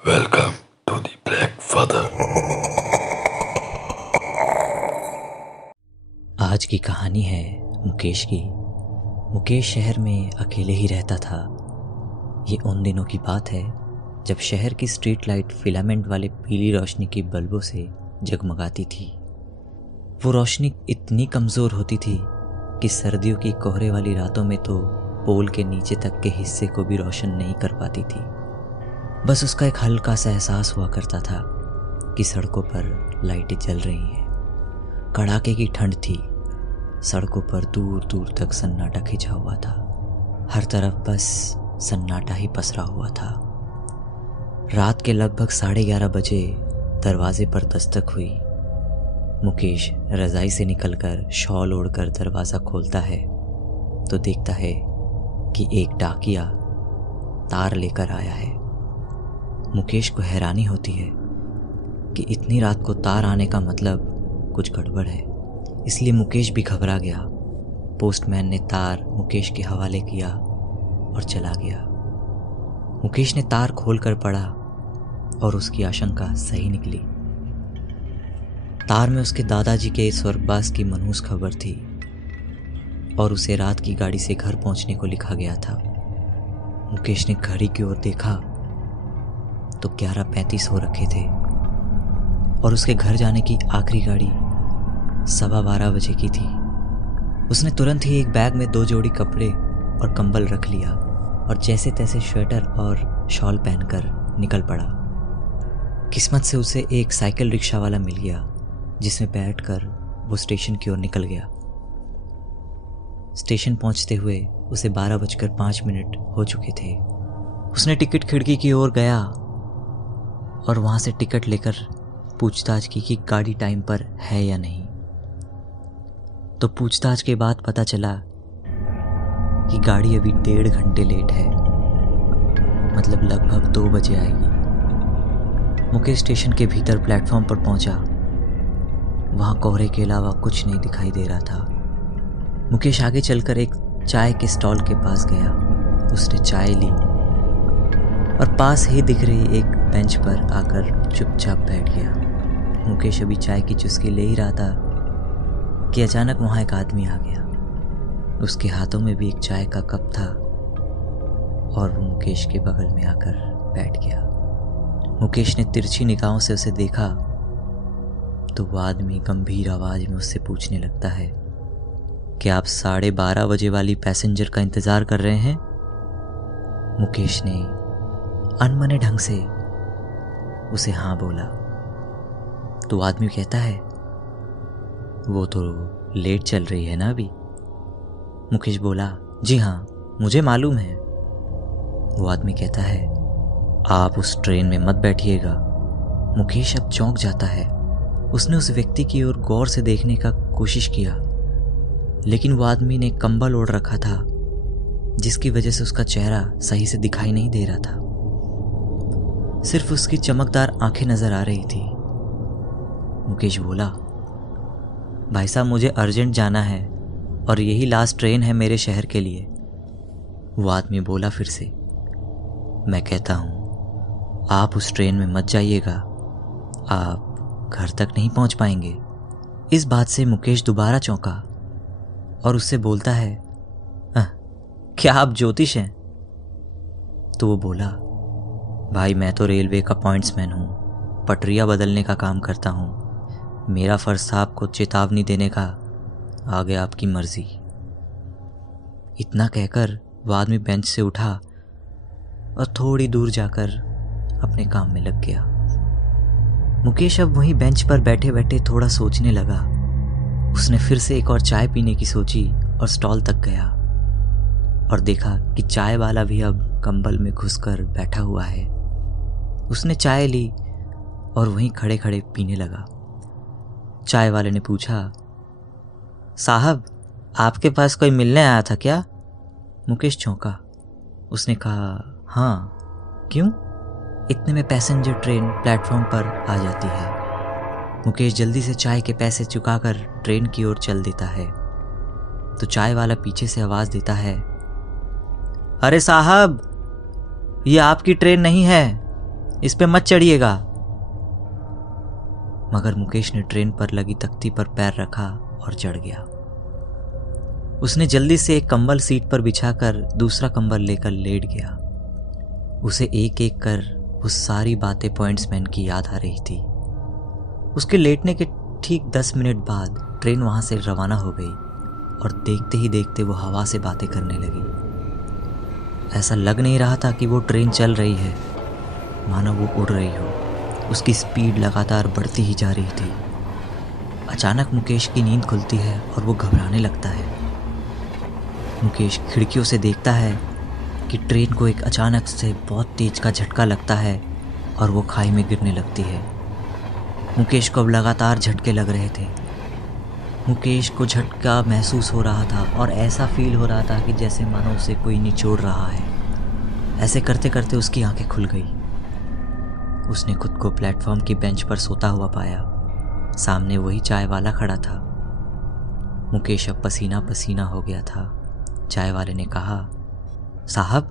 Welcome to the black father. आज की कहानी है मुकेश की। मुकेश शहर में अकेले ही रहता था। ये उन दिनों की बात है जब शहर की स्ट्रीट लाइट फिलामेंट वाले पीली रोशनी की बल्बों से जगमगाती थी। वो रोशनी इतनी कमज़ोर होती थी कि सर्दियों की कोहरे वाली रातों में तो पोल के नीचे तक के हिस्से को भी रोशन नहीं कर पाती थी। बस उसका एक हल्का सा एहसास हुआ करता था कि सड़कों पर लाइटें जल रही हैं। कड़ाके की ठंड थी। सड़कों पर दूर दूर तक सन्नाटा खिंचा हुआ था। हर तरफ बस सन्नाटा ही पसरा हुआ था। रात के लगभग 11:30 बजे दरवाजे पर दस्तक हुई। मुकेश रज़ाई से निकलकर शॉल ओढ़कर दरवाज़ा खोलता है तो देखता है कि एक डाकिया तार लेकर आया है। मुकेश को हैरानी होती है कि इतनी रात को तार आने का मतलब कुछ गड़बड़ है, इसलिए मुकेश भी घबरा गया। पोस्टमैन ने तार मुकेश के हवाले किया और चला गया। मुकेश ने तार खोलकर पढ़ा और उसकी आशंका सही निकली। तार में उसके दादाजी के स्वर्गवास की मनहूस खबर थी और उसे रात की गाड़ी से घर पहुंचने को लिखा गया था। मुकेश ने घड़ी की ओर देखा तो 11:35 हो रखे थे और उसके घर जाने की आखिरी गाड़ी 12:15 बजे की थी। उसने तुरंत ही एक बैग में 2 जोड़ी कपड़े और कंबल रख लिया और जैसे तैसे स्वेटर और शॉल पहनकर निकल पड़ा। किस्मत से उसे एक साइकिल रिक्शा वाला मिल गया जिसमें बैठकर वो स्टेशन की ओर निकल गया। स्टेशन पहुंचते हुए उसे 12:05 हो चुके थे। उसने टिकट खिड़की की ओर गया और वहां से टिकट लेकर पूछताछ की कि गाड़ी टाइम पर है या नहीं। तो पूछताछ के बाद पता चला कि गाड़ी अभी 1.5 घंटे लेट है, मतलब लगभग 2 बजे आएगी। मुकेश स्टेशन के भीतर प्लेटफॉर्म पर पहुंचा। वहां कोहरे के अलावा कुछ नहीं दिखाई दे रहा था। मुकेश आगे चलकर एक चाय के स्टॉल के पास गया। उसने चाय ली और पास ही दिख रही एक बेंच पर आकर चुपचाप बैठ गया। मुकेश अभी चाय की चुस्की ले ही रहा था कि अचानक वहां एक आदमी आ गया। उसके हाथों में भी एक चाय का कप था और वो मुकेश के बगल में आकर बैठ गया। मुकेश ने तिरछी निगाहों से उसे देखा तो वो आदमी गंभीर आवाज में उससे पूछने लगता है कि आप 12:30 बजे वाली पैसेंजर का इंतजार कर रहे हैं? मुकेश ने अनमने ढंग से उसे हाँ बोला तो आदमी कहता है, वो तो लेट चल रही है ना अभी। मुकेश बोला, जी हाँ मुझे मालूम है। वो आदमी कहता है, आप उस ट्रेन में मत बैठिएगा। मुकेश अब चौंक जाता है। उसने उस व्यक्ति की ओर गौर से देखने का कोशिश किया, लेकिन वो आदमी ने कंबल ओढ़ रखा था जिसकी वजह से उसका चेहरा सही से दिखाई नहीं दे रहा था। सिर्फ उसकी चमकदार आंखें नजर आ रही थी। मुकेश बोला, भाई साहब मुझे अर्जेंट जाना है और यही लास्ट ट्रेन है मेरे शहर के लिए। वो आदमी बोला फिर से, मैं कहता हूँ आप उस ट्रेन में मत जाइएगा, आप घर तक नहीं पहुँच पाएंगे। इस बात से मुकेश दोबारा चौंका और उससे बोलता है, क्या आप ज्योतिष हैं? तो वो बोला, भाई मैं तो रेलवे का पॉइंट्समैन हूँ, पटरियाँ बदलने का काम करता हूँ। मेरा फर्ज था आपको चेतावनी देने का, आगे आपकी मर्जी। इतना कहकर वो आदमी बेंच से उठा और थोड़ी दूर जाकर अपने काम में लग गया। मुकेश अब वहीं बेंच पर बैठे बैठे थोड़ा सोचने लगा। उसने फिर से एक और चाय पीने की सोची और स्टॉल तक गया और देखा कि चाय वाला भी अब कंबल में घुसकर बैठा हुआ है। उसने चाय ली और वहीं खड़े खड़े पीने लगा। चाय वाले ने पूछा, साहब आपके पास कोई मिलने आया था क्या? मुकेश चौंका। उसने कहा, हाँ क्यों? इतने में पैसेंजर ट्रेन प्लेटफॉर्म पर आ जाती है। मुकेश जल्दी से चाय के पैसे चुकाकर ट्रेन की ओर चल देता है तो चाय वाला पीछे से आवाज देता है, अरे साहब ये आपकी ट्रेन नहीं है, इस पे मत चढ़िएगा। मगर मुकेश ने ट्रेन पर लगी तख्ती पर पैर रखा और चढ़ गया। उसने जल्दी से एक कंबल सीट पर बिछाकर दूसरा कंबल लेकर लेट गया। उसे एक एक कर वो सारी बातें पॉइंट्समैन की याद आ रही थी। उसके लेटने के ठीक 10 मिनट बाद ट्रेन वहां से रवाना हो गई और देखते ही देखते वो हवा से बातें करने लगी। ऐसा लग नहीं रहा था कि वो ट्रेन चल रही है, मानो वो उड़ रही हो। उसकी स्पीड लगातार बढ़ती ही जा रही थी। अचानक मुकेश की नींद खुलती है और वो घबराने लगता है। मुकेश खिड़कियों से देखता है कि ट्रेन को एक अचानक से बहुत तेज का झटका लगता है और वो खाई में गिरने लगती है। मुकेश को अब लगातार झटके लग रहे थे। मुकेश को झटका महसूस हो रहा था और ऐसा फील हो रहा था कि जैसे मानो उसे कोई निचोड़ रहा है। ऐसे करते करते उसकी आंखें खुल गई। उसने खुद को प्लेटफॉर्म की बेंच पर सोता हुआ पाया। सामने वही चाय वाला खड़ा था। मुकेश अब पसीना पसीना हो गया था। चाय वाले ने कहा, साहब,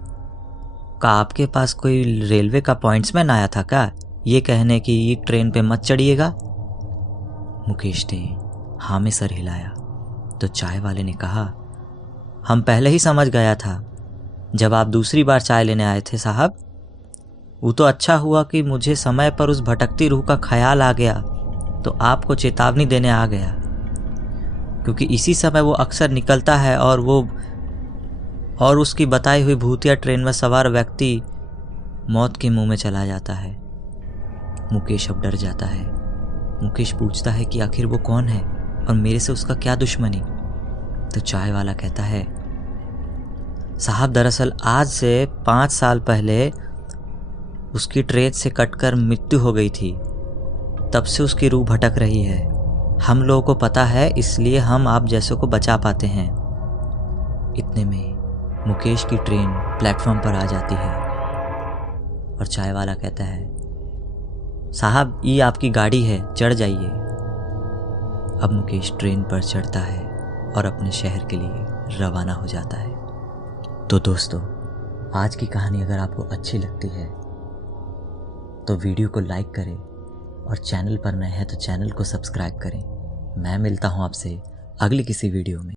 का आपके पास कोई रेलवे का पॉइंट्समैन आया था क्या, ये कहने कि ये ट्रेन पे मत चढ़िएगा? मुकेश ने हाँ में सर हिलाया तो चाय वाले ने कहा, हम पहले ही समझ गया था जब आप दूसरी बार चाय लेने आए थे साहब। वो तो अच्छा हुआ कि मुझे समय पर उस भटकती रूह का ख्याल आ गया तो आपको चेतावनी देने आ गया, क्योंकि इसी समय वो अक्सर निकलता है और उसकी बताई हुई भूतिया ट्रेन में सवार व्यक्ति मौत के मुंह में चला जाता है। मुकेश अब डर जाता है। मुकेश पूछता है कि आखिर वो कौन है और मेरे से उसका क्या दुश्मनी? तो चाय वाला कहता है, साहब, दरअसल आज से 5 साल पहले उसकी ट्रेन से कटकर मृत्यु हो गई थी। तब से उसकी रूह भटक रही है। हम लोगों को पता है, इसलिए हम आप जैसों को बचा पाते हैं। इतने में मुकेश की ट्रेन प्लेटफॉर्म पर आ जाती है और चाय वाला कहता है, साहब, ये आपकी गाड़ी है, चढ़ जाइए। अब मुकेश ट्रेन पर चढ़ता है और अपने शहर के लिए रवाना हो जाता है। तो दोस्तों, आज की कहानी अगर आपको अच्छी लगती है तो वीडियो को लाइक करें और चैनल पर नए हैं तो चैनल को सब्सक्राइब करें। मैं मिलता हूं आपसे अगली किसी वीडियो में।